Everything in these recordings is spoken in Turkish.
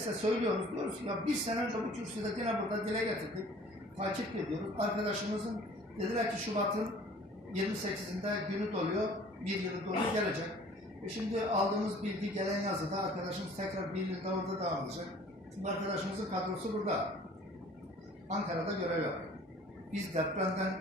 Mesela söylüyoruz, diyoruz ki ya bir sene önce bu kürsüde yine burada dile getirdik. Takip ediyoruz. Arkadaşımızın dediler ki Şubat'ın 28'inde günü doluyor, bir yılı doluyor gelecek. E şimdi aldığımız bilgi gelen yazıda arkadaşımız tekrar bir yıl orada devam edecek. Şimdi arkadaşımızın kadrosu burada. Ankara'da görev yapıyor. Biz depremden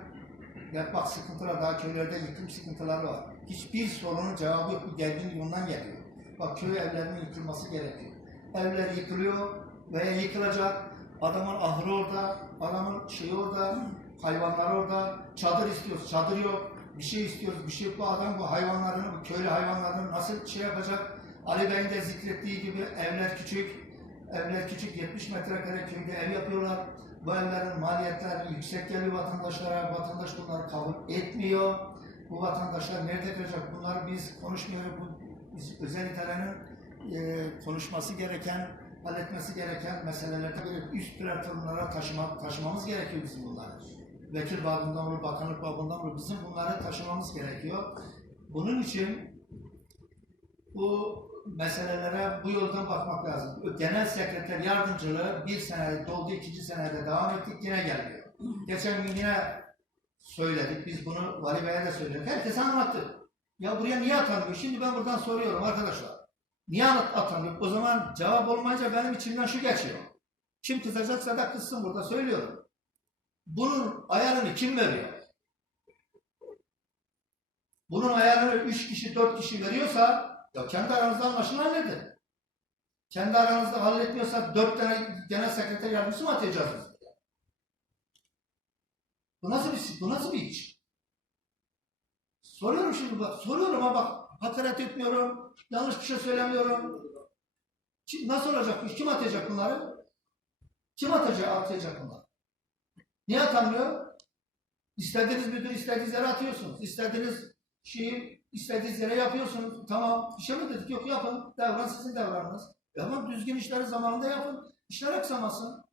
ya bak sıkıntılar daha köylerde yıkım sıkıntıları var. Hiçbir sorunun cevabı yok. Bu gergin yolundan geliyor. Bak köy evlerinin yıkılması gerekiyor. Evler yıkılıyor veya yıkılacak. Adamın ahırı orada, adamın şeyi orada, hayvanlar orada. Çadır istiyoruz, çadır yok. Bir şey istiyoruz, bir şey yok. Bu adam bu hayvanlarını, bu köylü hayvanlarını nasıl şey yapacak? Ali Bey'in de zikrettiği gibi evler küçük. Evler küçük, 70 metrekare köyde ev yapıyorlar. Bu evlerin maliyetleri yüksek geliyor vatandaşlara. Vatandaş bunları kabul etmiyor. Bu vatandaşlar nerede kalacak? Bunları biz konuşmuyoruz. Bu özel idarenin e, konuşması gereken, halletmesi gereken meselelerde bir üst platformlara taşıma, taşımamız gerekiyor bizim bunları. Vekil babından olur, bakanlık babından olur. Bizim bunları taşımamız gerekiyor. Bunun için bu meselelere bu yoldan bakmak lazım. Genel sekreter yardımcılığı bir sene doldu, ikinci senede devam ettik, yine gelmiyor. Geçen gün yine söyledik, biz bunu Vali Bey'e de söyledik. Herkese anlattık. Ya buraya niye atanmıyor? Şimdi ben buradan soruyorum arkadaşlar. Niye at- atanmıyor? O zaman cevap olmayınca benim içimden şu geçiyor. Kim kızacaksa da kızsın burada söylüyorum. Bunun ayarını kim veriyor? Bunun ayarını üç kişi, dört kişi veriyorsa ya kendi aranızda anlaşın halledin. Kendi aranızda halletmiyorsa dört tane genel sekreter yardımcısı mı atayacağız? Bu nasıl bir, bu nasıl bir iş? Soruyorum şimdi bak, soruyorum ama bak hakaret etmiyorum, yanlış bir şey söylemiyorum. Nasıl olacak? Kim atacak bunları? Kim atacak, atacak bunları? Niye atamıyor? İstediğiniz müdür istediğiniz yere atıyorsunuz. İstediğiniz şeyi istediğiniz yere yapıyorsunuz. Tamam bir şey mi dedik? Yok yapın. Devran sizin devranınız. Ama düzgün işleri zamanında yapın. İşler aksamasın.